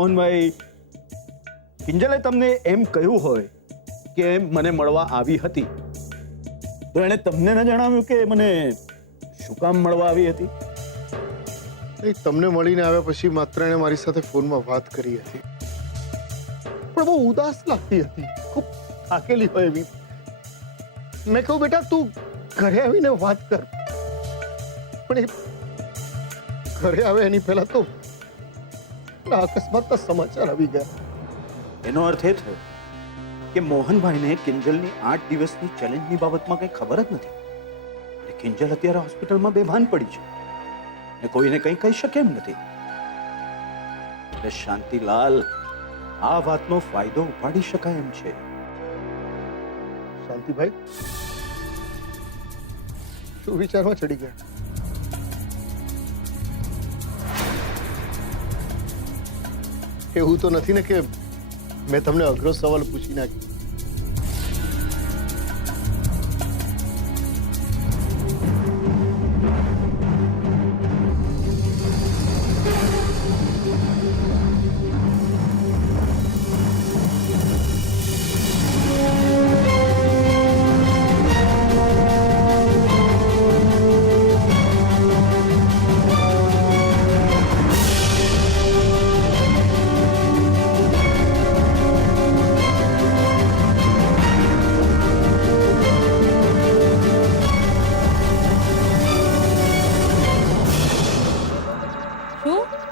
મોહનભાઈ, કિંજલે તમને એમ કહ્યું હોય કે મને મળવા આવી હતી, તો એણે તમને ન જણાવ્યું કે મને શું કામ મળવા આવી હતી? તમને મળીને આવ્યા પછી માત્ર એણે મારી સાથે ફોનમાં વાત કરી હતી, પણ બહુ ઉદાસ લાગતી હતી, ખૂબ થાકેલી હોય એવી. મેં કહ્યું બેટા તું ઘરે આવીને વાત કર, પણ એ ઘરે આવે એની પહેલા તો અકસ્માતના સમાચાર આવી ગયા. એનો અર્થ એ થયો કે મોહનભાઈને કિંજલની 8 દિવસની ચેલેન્જની બાબતમાં કંઈ ખબર જ નથી. અને કિંજલ અત્યારે હોસ્પિટલમાં બેભાન પડી છે ને કોઈને કંઈ કહી શકે એમ નથી. એટલે શાંતિલાલ, આ વાતનો ફાયદો ઉપાડી શકાય એમ છે. શાંતિભાઈ શું વિચારમાં ચડી ગયા? એવું તો નથી ને કે મેં તમને અઘરો સવાલ પૂછી નાખ્યો?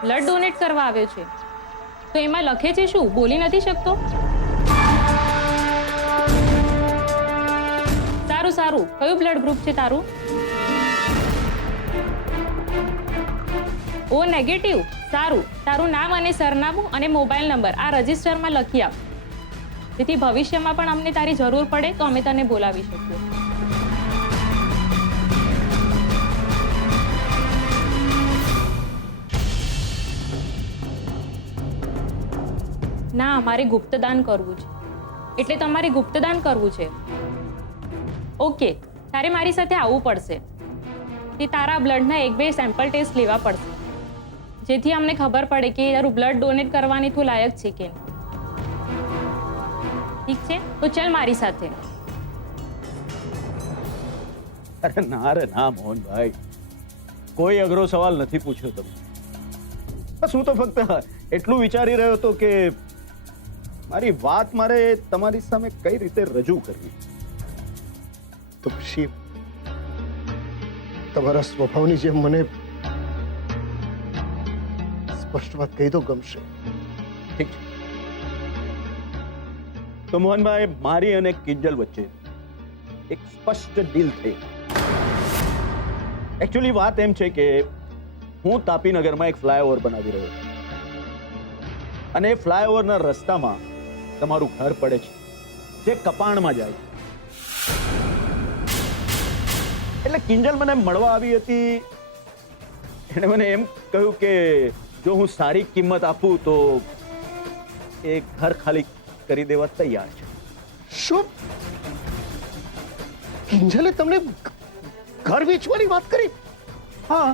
બ્લડ ડોનેટ કરવા આવ્યો છે તો એમાં લખે છે શું? બોલી નથી શકતો? સારું સારું, કયું બ્લડ ગ્રુપ છે તારું? ઓ નેગેટિવ. સારું, તારું નામ અને સરનામું અને મોબાઈલ નંબર આ રજિસ્ટરમાં લખી આપ, જેથી ભવિષ્યમાં પણ અમને તારી જરૂર પડે તો અમે તને બોલાવી શકીએ. ના, મારે ગુપ્તદાન કરવું છે. એટલે તમારે ગુપ્તદાન કરવું છે? ઓકે, તારે મારી સાથે આવવું પડશે. તે તારા બ્લડના 1-2 સેમ્પલ ટેસ્ટ લેવા પડશે, જેથી અમને ખબર પડે કે તારું બ્લડ ડોનેટ કરવાની તું લાયક છે કે નહીં. ઠીક છે, તો ચાલ મારી સાથે. અરે ના રે ના મોહનભાઈ, કોઈ અઘરો સવાલ નથી પૂછ્યો તમે. બસ હું તો ફક્ત એટલું વિચારી રહ્યો હતો કે મારી વાત મારે તમારી સામે કઈ રીતે રજૂ કરવી. તો પછી તમારા સ્વભાવની જેમ મને સ્પષ્ટ વાત કહી દો, ગમશે. ઠીક છે. તો મોહનભાઈ, મારી અને કિંજલ વચ્ચે એક સ્પષ્ટ ડીલ થઈ. એકચ્યુઅલી વાત એમ છે કે હું તાપીનગરમાં એક ફ્લાયઓવર બનાવી રહ્યો છું અને એ ફ્લાયઓવરના રસ્તામાં તમારું ઘર પડે છે, જે કપાણમાં જાય છે. એટલે કિંજલ મને મળવા આવી હતી. એણે મને એમ કહ્યું કે જો હું સારી કિંમત આપું તો એ ઘર ખાલી કરી દેવા તૈયાર છે. શું? કિંજલે તમને ઘર વેચવાની વાત કરી? હા.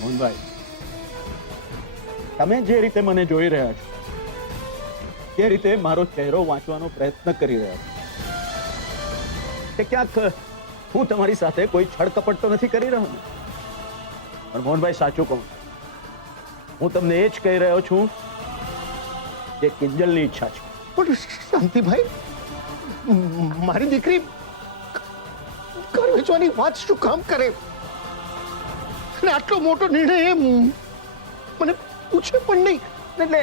મોહનભાઈ, તમે જે રીતે મને જોઈ રહ્યા છો તે રીતે મારો ચહેરો વાંચવાનો પ્રયત્ન કરી રહ્યા છો કે ક્યાંક હું તમારી સાથે કોઈ છળકપટ તો નથી કરી રહ્યો ને? પણ મોહનભાઈ, સાચું કહું, હું તમને એ જ કહી રહ્યો છું જે કિંજલની ઈચ્છા છે. પણ શાંતિભાઈ, મારી દીકરી ઘર વેચવાની વાત શું કામ કરે? અને આટલો મોટો નિર્ણય એમ મને પૂછે પણ નહીં. એટલે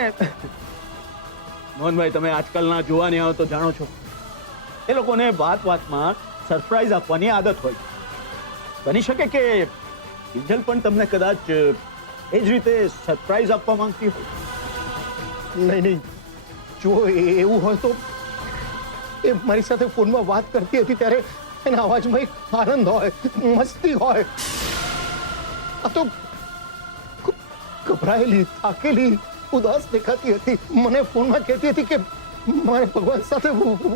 મોહનભાઈ, તમે આજકાલના જુવાનિયાઓ તો જાણો છો, એ લોકોને વાત વાતમાં સરપ્રાઈઝ આપવાની આદત હોય. બની શકે કે કિંજલ પણ તમને કદાચ એ જ રીતે સરપ્રાઈઝ આપવા માંગતી હોય. નહીં નહીં, જો એવું હોય તો એ મારી સાથે ફોનમાં વાત કરતી હતી ત્યારે એના અવાજમાં એક આનંદ હોય, મસ્તી હોય. આ તો ખૂબ ગભરાયેલી, થાકેલી, ઉદાસ દેખાતી હતી. મને ફોનમાં કહેતી હતી કે મારે ભગવાન સાથે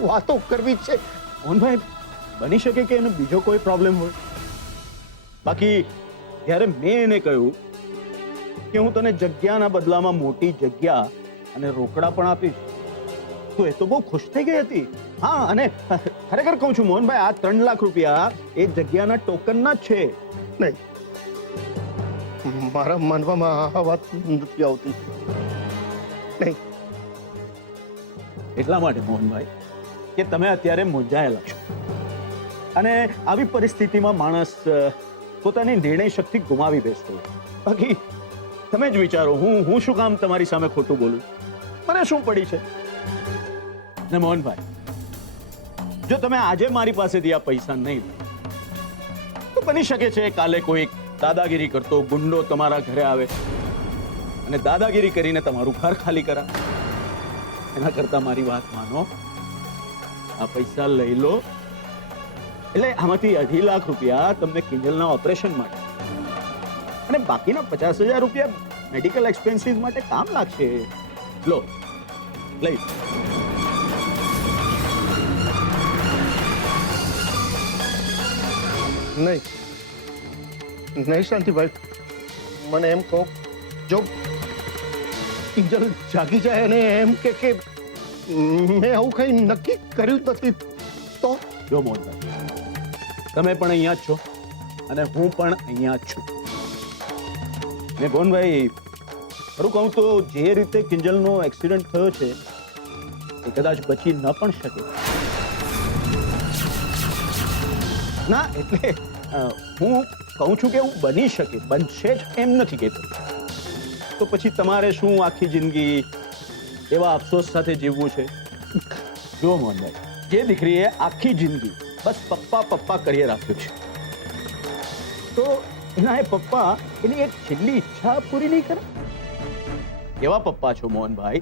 વાતો કરવી છે. મોહનભાઈ, બની શકે કે એને બીજો કોઈ પ્રોબ્લેમ હોય. બાકી જ્યારે મેં એને કહ્યું કે હું તને જગ્યાના બદલામાં મોટી જગ્યા અને રોકડા પણ આપીશ, તો એ તો બહુ ખુશ થઈ ગઈ હતી. હા, અને ખરેખર કહું છું મોહનભાઈ, આ 3 લાખ રૂપિયા એ જગ્યાના ટોકનના જ છે. નહીં, મારા માનવામાં આ વાત નથી આવતી. નહીં. એટલા માટે મોહનભાઈ કે તમે અત્યારે મૂંઝાયેલા છો, અને આવી પરિસ્થિતિમાં માણસ પોતાની નિર્ણય શક્તિ ગુમાવી બેસતો હોય. બાકી તમે જ વિચારો, હું શું કામ તમારી સામે ખોટું બોલું? મને શું પડી છે? ને મોહનભાઈ, જો તમે આજે મારી પાસેથી આ પૈસા નહીં લો, તો બની શકે છે કાલે કોઈ દાદાગીરી કરતો ગુંડો તમારા ઘરે આવે અને દાદાગીરી કરીને તમારું ઘર ખાલી કરાવે. એના કરતા મારી વાત માનો, આ પૈસા લઈ લો. એટલે આમાંથી 2.5 લાખ રૂપિયા તમને કિંજલના ઓપરેશન માટે અને બાકીના 50,000 રૂપિયા મેડિકલ એક્સપેન્સીસ માટે કામ લાગશે. લો, લઈ. નહીં, નહીં શાંતિભાઈ, મને એમ કહો, જો કિંજલ જાગી જાય અને એમ કે મેં આવું કઈ નક્કી કર્યું જ નથી તો? જો મોહનભાઈ, તમે પણ અહીંયા જ છો અને હું પણ અહીંયા જ છું. ને મોહનભાઈ, ખરું કહું તો જે રીતે કિંજલનો એક્સિડન્ટ થયો છે એ કદાચ બચી ન પણ શકે. ના, એટલે હું કહું છું કે એવું બની શકે, બનશે જ એમ નથી કહેતો. તો પછી તમારે શું આખી જિંદગી એવા અફસોસ સાથે જીવવું છે? જો મોહનભાઈ, જે દીકરીએ આખી જિંદગી બસ પપ્પા પપ્પા કરીએ રાખ્યું છે, તો એના એ પપ્પા એની એક છેલ્લી ઈચ્છા પૂરી નહીં કરે? એવા પપ્પા છો મોહનભાઈ,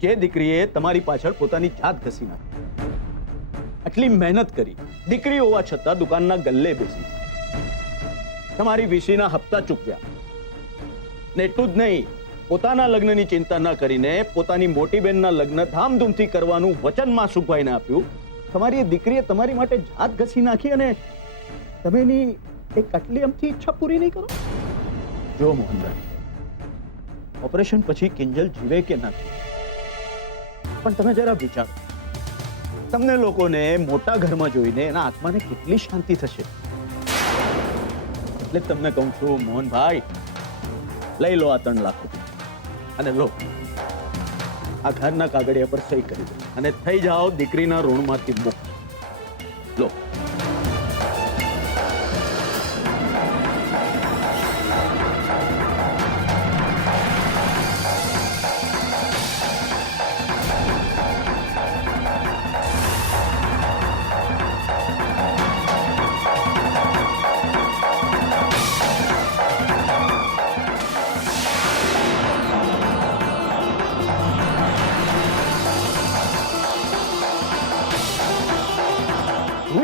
જે દીકરીએ તમારી પાછળ પોતાની જાત ઘસી નાખી, આટલી મહેનત કરી, દીકરી હોવા છતાં દુકાનના ગલ્લે બેસી, તમારી વીસીના હપ્તા ચૂકવ્યા, ને એટલું જ નહીં, પોતાના લગ્નની ચિંતા ન કરીને પોતાની મોટી બહેનના લગ્ન ધામધૂમથી કરવાનું વચન માસુભાઈને આપ્યું. તમારી એ દીકરીએ તમારી માટે જાત ઘસી નાખી અને તમે એની એક આટલી અમથી ઈચ્છા પૂરી નહીં કરો? જો મોહનભાઈ, ઓપરેશન પછી કિંજલ જીવે કે ના જીવે, પણ તમે જરા વિચારો, તમને લોકોને મોટા ઘરમાં જોઈને એના આત્માને કેટલી શાંતિ થશે. એટલે તમને કહું છું મોહનભાઈ, લઈ લો આ 3 લાખ રૂપિયા અને લો આ ઘરના કાગળિયા પર સહી કરી દો અને થઈ જાઓ દીકરીના ઋણમાંથી મુક્ત. લો.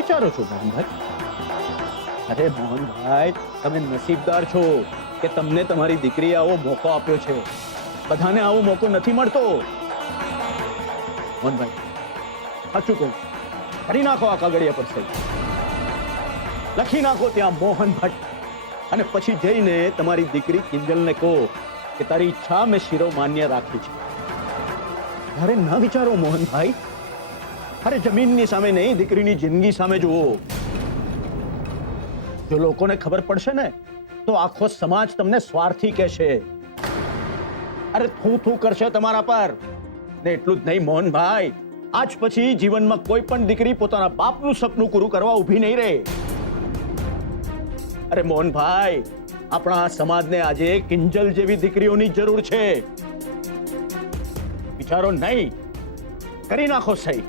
વિચારો છો મોહનભાઈ? અરે મોહનભાઈ, તમે નસીબદાર છો કે તમને તમારી દીકરીએ આવો મોકો આપ્યો છે. બધાને આવો મોકો નથી મળતો. મોહનભાઈ, સાચું કહું, કરી નાખો આ કાગળિયા પર સહી, લખી નાખો ત્યાં મોહન ભટ્ટ, અને પછી જઈને તમારી દીકરી કિંજલને કહો કે તારી ઈચ્છા મેં શિરોમાન્ય રાખી છે. અરે ન વિચારો મોહનભાઈ, અરે જમીનની સામે નહીં, દીકરીની જિંદગી સામે જુઓ. જો લોકોને ખબર પડશે ને તો આખો સમાજ તમને સ્વાર્થી કહેશે, અરે થૂ થૂ કરશે તમારા પર. ને એટલું જ નહીં મોહનભાઈ, આજ પછી જીવનમાં કોઈ પણ દીકરી પોતાના બાપનું સપનું પૂરું કરવા ઊભી નહીં રહે. અરે મોહનભાઈ, આપણા સમાજને આજે કિંજલ જેવી દીકરીઓની જરૂર છે. વિચારો નહીં, કરી નાખો સહી.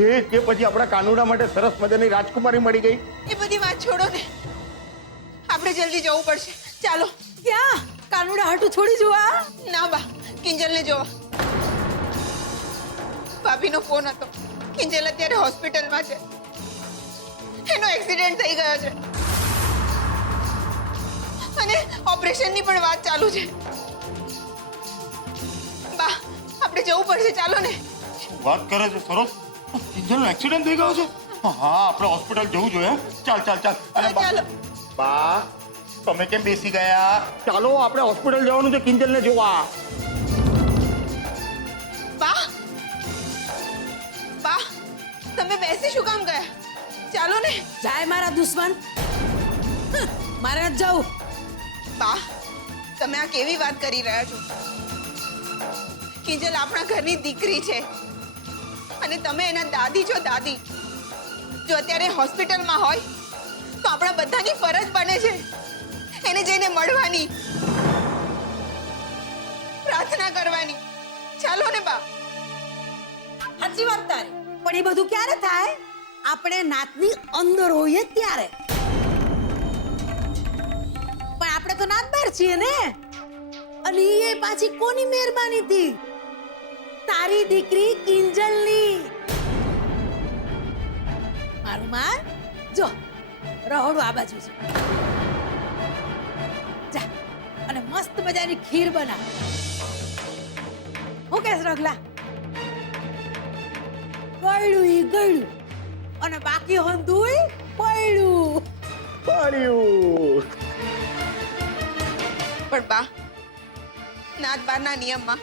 એ કે પછી આપણા કાનુડા માટે સરસ મજાની રાજકુમારી મળી ગઈ. એ બધી વાત છોડો ને, આપણે જલ્દી જવું પડશે. ચાલો. ક્યાં? કાનુડા હાટુ થોડી જોવા. ના બા, કિંજલને જોવા. ભાભીનો ફોન હતો. કિંજલ અત્યારે હોસ્પિટલમાં છે. એનો એક્સિડન્ટ થઈ ગયો છે અને ઓપરેશનની પણ વાત ચાલુ છે. બા, આપણે જવું પડશે. ચાલો ને. શું વાત કરે છે સરોજ? કિંજલનો એક્સિડન્ટ થઈ ગયો છે? હા, આપણે હોસ્પિટલ જવું જોઈએ. ચાલ ચાલ ચાલ. અને ચાલો. બા, તમે કેમ બેસી ગયા? ચાલો, આપણે હોસ્પિટલ જવાનું છે કિંજલને જોવા. બા, બા, તમે બેસી શું કામ ગયા? ચાલો ને. જાય મારા દુશ્મન. મારે નથી જવું. બા, તમે આ કેવી વાત કરી રહ્યા છો? કિંજલ આપણા ઘરની દીકરી છે અને તમે એના દાદી છો. દાદી જો અત્યારે હોસ્પિટલમાં હોય તો આપણા બધાની ફરજ બને છે એને જઈને મળવાની, પ્રાર્થના કરવાની. ચાલો ને બા. સાચી વાત તારી, પણ એ બધું ક્યારે થાય? આપણે નાતની અંદર હોઈએ ત્યારે. પણ આપણે તો નાત બહાર છીએ ને. અને એ પાછી કોની મહેરબાનીથી? તારી દીકરી કિંજલની. મારું માન જો રહોડું આ બાજુ છે. જા અને મસ્ત મજાની ખીર બના. હું કેસ રગલા? ગળ્યું ઈ ગળ્યું અને બાકી હંધુય પડ્યું. પાડ્યું. પણ બા, નાત બારના નિયમમાં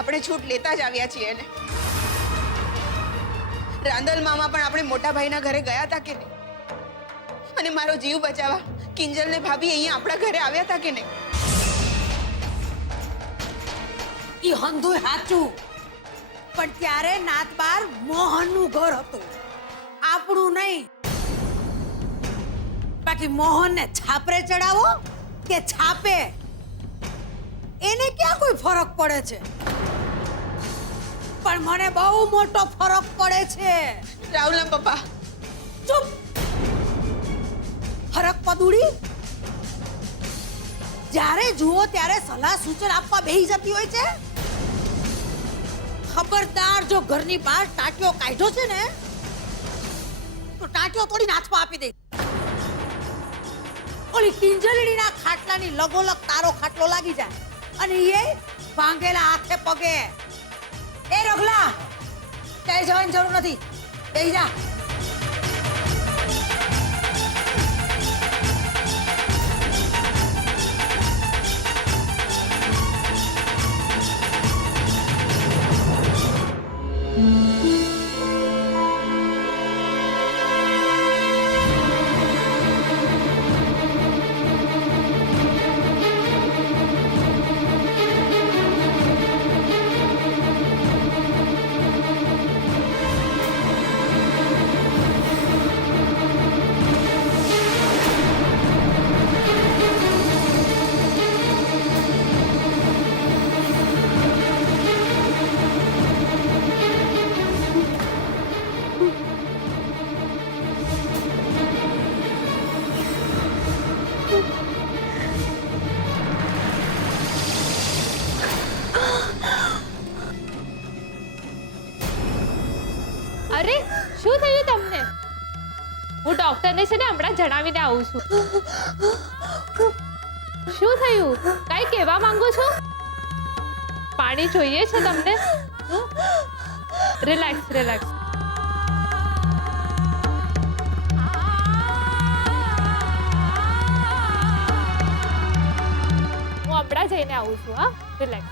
આપણે છૂટ લેતા જ આવ્યા છીએ ને. રાંદલ મામા પણ આપણે મોટા ભાઈના ઘરે ગયા હતા કે નહીં? અને મારો જીવ બચાવવા કિંજલ ને ભાભી અહીંયા આપણા ઘરે આવ્યા હતા કે નહીં? ઈ હંધુય સાચું, પણ ત્યારે નાતબાર મોહનનું ઘર હતું, આપણું નહીં. બાકી મોહનને છાપરે ચડાવો કે છાપે, એને ક્યાં કોઈ ફરક પડે છે? પણ મને બહુ મોટો ફરક પડે છે. રાહુલના પપ્પા, ચૂપ. ફરક પદુડી જ્યારે જુઓ ત્યારે સલાહ સૂચન આપવા બેહી જતી હોય છે. ખબરદાર, જો ઘરની બહાર ટાંટિયો કાઢ્યો છે ને તો ટાંટિયો તોડી નાથમાં આપી દે. ઓલી કિંજલડીના ખાટલાની લગોલગ તારો ખાટલો લાગી જાય અને એ ભાંગેલા હાથે પગે. એ રગલા, ક્યાંય જવાની જરૂર નથી, બેહી જા. અરે, શું થયું તમને? હું ડોક્ટરને છે ને હમણાં જણાવીને આવું છું. શું થયું? કાંઈ કહેવા માંગો છો? પાણી જોઈએ છે તમને? Relax relax. હું હમણાં જઈને આવું છું. હા, રિલેક્સ.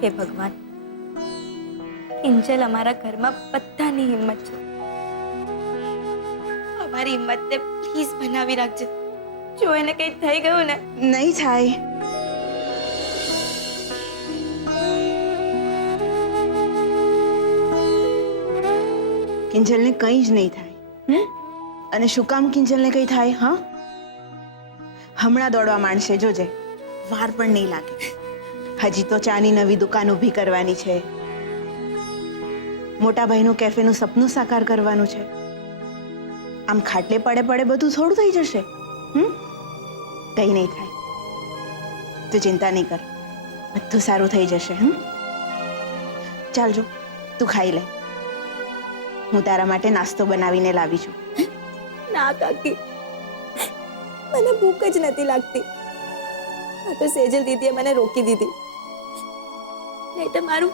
હે ભગવાન, કિંજલ અમારા ઘરમાં બધાની હિંમત છે. અમારી હિંમતને પ્લીઝ બનાવી રાખજે. જો એને કંઈ થઈ ગયું ને. નહીં થાય. કિંજલને કંઈ જ નહીં થાય. અને શું કામ કિંજલને કંઈ થાય? હા, હમણાં દોડવા માંડશે, જોજે. વાર પણ નહીં લાગે. હજી તો ચાની નવી દુકાન ઊભી કરવાની છે, મોટા ભાઈનું કેફેનું સપનું સાકાર કરવાનું છે. આમ ખાટલે પડે પડે બધું થોડું થઈ જશે. કંઈ નહીં થાય, તું ચિંતા નહીં કર, બધું સારું થઈ જશે. ચાલ જો, તું ખાઈ લે. હું તારા માટે નાસ્તો બનાવીને લાવી છું. ના કાકી, મને ભૂખ જ નથી લાગતી. આ તો સેજલ દીદીએ મને રોકી દીધી. નહીં તો મારું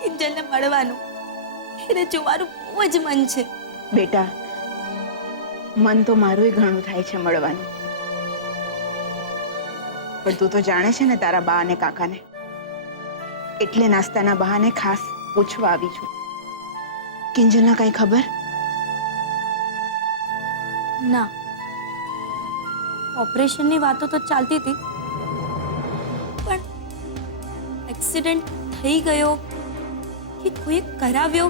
કિંજલને મળવાનું, એને જોવાનું બહુ જ મન છે. બેટા, મન તો મારુંય ઘણું થાય છે મળવાનું, પણ તું તો જાણે છે ને તારા બા અને કાકાને, એટલે નાસ્તાના બહાને ખાસ પૂછવા આવી છું. કિંજલના કઈ ખબર? ના, ઓપરેશનની વાતો તો ચાલતી હતી, પણ એક્સિડન્ટ થઈ ગયો કે કોઈએ કરાવ્યો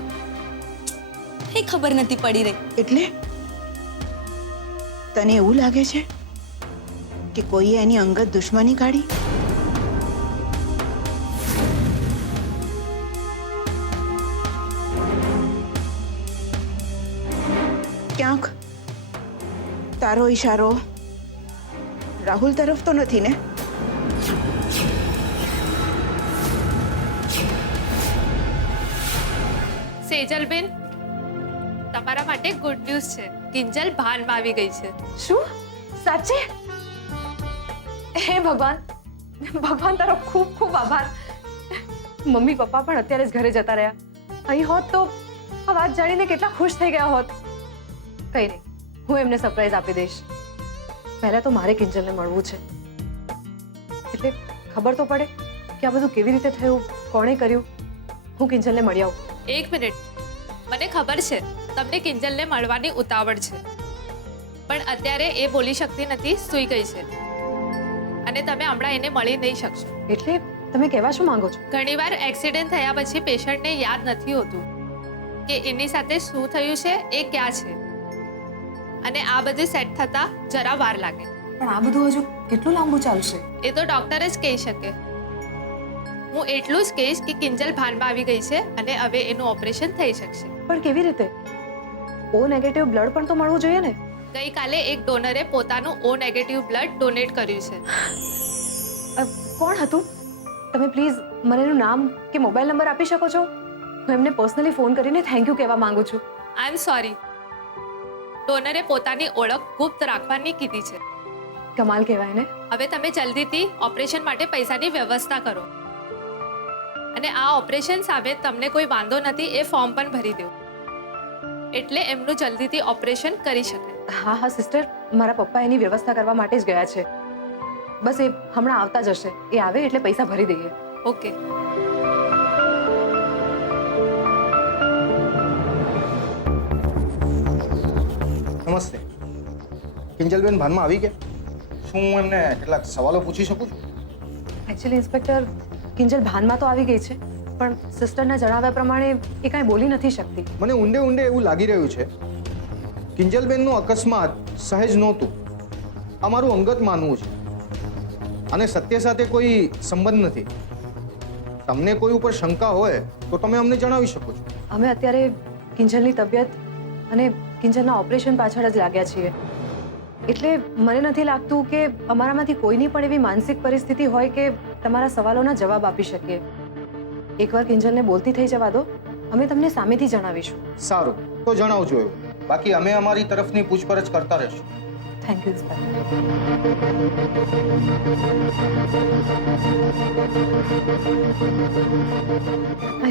એ ખબર નથી પડી રહી. એટલે તને એવું લાગે છે કે કોઈએ એની અંગત દુશ્મની કાઢી? ક્યાંક તારો ઈશારો રાહુલ તરફ તો નથી ને? સેજલબેન, તમારા માટે ગુડ ન્યૂઝ છે. કિંજલ ભાનમાં આવી ગઈ છે. શું? સાચે? હે ભગવાન, ભગવાન તારો ખૂબ ખૂબ આભાર. મમ્મી પપ્પા પણ અત્યારે જ ઘરે જતા રહ્યા. અહીં હોત તો આ વાત જાણીને કેટલા ખુશ થઈ ગયા હોત. કઈ નહીં, હું એમને સરપ્રાઈઝ આપી દઈશ. પહેલા તો મારે કિંજલને મળવું છે, એટલે ખબર તો પડે કે આ બધું કેવી રીતે થયું, કોણે કર્યું. હું કિંજલને મળી આવું. એક મિનિટ, મને ખબર છે તમને કિંજલને મળવાની ઉતાવળ છે, પણ અત્યારે એ બોલી શકતી નથી, સૂઈ ગઈ છે, અને તમે હમણાં એને મળી નહીં શકશો. એટલે તમે કહેવા શું માંગો છો? ઘણીવાર એક્સિડન્ટ થયા પછી પેશન્ટને યાદ નથી હોતું કે એની સાથે શું થયું છે, એ ક્યાં છે, અને આ બધું સેટ થતા જરા વાર લાગે. પણ આ બધું હજુ કેટલું લાંબુ ચાલશે? એ તો ડોક્ટર જ કહી શકે. હું એટલું જ કહીશ કે કિંજલ ભાનમાં આવી ગઈ છે અને હવે એનું ઓપરેશન થઈ શકશે. પણ કેવી રીતે? ઓ નેગેટિવ બ્લડ પણ તો મળવું જોઈએ ને? ગઈકાલે એક ડોનરે પોતાનું ઓ નેગેટિવ બ્લડ ડોનેટ કર્યું છે. કોણ હતું? તમે પ્લીઝ મને એનું નામ કે મોબાઈલ નંબર આપી શકો છો? હું એમને પર્સનલી ફોન કરીને થેન્ક યુ કહેવા માંગુ છું. આઈ એમ સોરી, ડોનરે પોતાની ઓળખ ગુપ્ત રાખવાની કીધી છે. કમાલ કહેવાય ને. હવે તમે જલ્દીથી ઓપરેશન માટે પૈસાની વ્યવસ્થા કરો, અને આ ઓપરેશન સામે તમને કોઈ વાંધો નથી એ ફોર્મ પણ ભરી દો, એટલે એમનું જલ્દીથી ઓપરેશન કરી શકાય. હા હા સિસ્ટર, મારા પપ્પા એની વ્યવસ્થા કરવા માટે જ ગયા છે. બસ એ હમણાં આવતા જ હશે. એ આવે એટલે પૈસા ભરી દઈએ. ઓકે. નમસ્તે. કિંજલબેન ભાનમાં આવી ગયા? શું હું એમને કેટલાક સવાલો પૂછી શકું છું? એકચ્યુઅલી ઇન્સ્પેક્ટર, કિંજલ ભાનમાં તો આવી ગઈ છે, પણ સિસ્ટરના જણાવ્યા પ્રમાણે એ કાંઈ બોલી નથી શકતી. મને ઊંડે ઊંડે એવું લાગી રહ્યું છે કિંજલબેનનું અકસ્માત સહેજ નહોતું. આ મારું અંગત માનવું છે, અને સત્ય સાથે કોઈ સંબંધ નથી. તમને કોઈ ઉપર શંકા હોય તો તમે અમને જણાવી શકો છો. અમે અત્યારે કિંજલની તબિયત અને કિંજલના ઓપરેશન પાછળ જ લાગ્યા છીએ, એટલે મને નથી લાગતું કે અમારામાંથી કોઈની પણ એવી માનસિક પરિસ્થિતિ હોય કે તમારા સવાલોના જવાબ આપી શકીએ. એકવાર કિંજલને બોલતી થઈ જવા દો, અમે તમને સામેથી જણાવીશું. સારું, તો જણાવજો એવું. બાકી અમે અમારી તરફની પૂછપરછ કરતા રહીશું. Thank you inspector.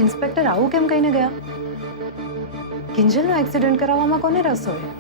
ઇન્સ્પેક્ટર આવું કેમ કહીને ગયા? કિંજલનો એક્સિડન્ટ કરાવવામાં કોને રસ હોય?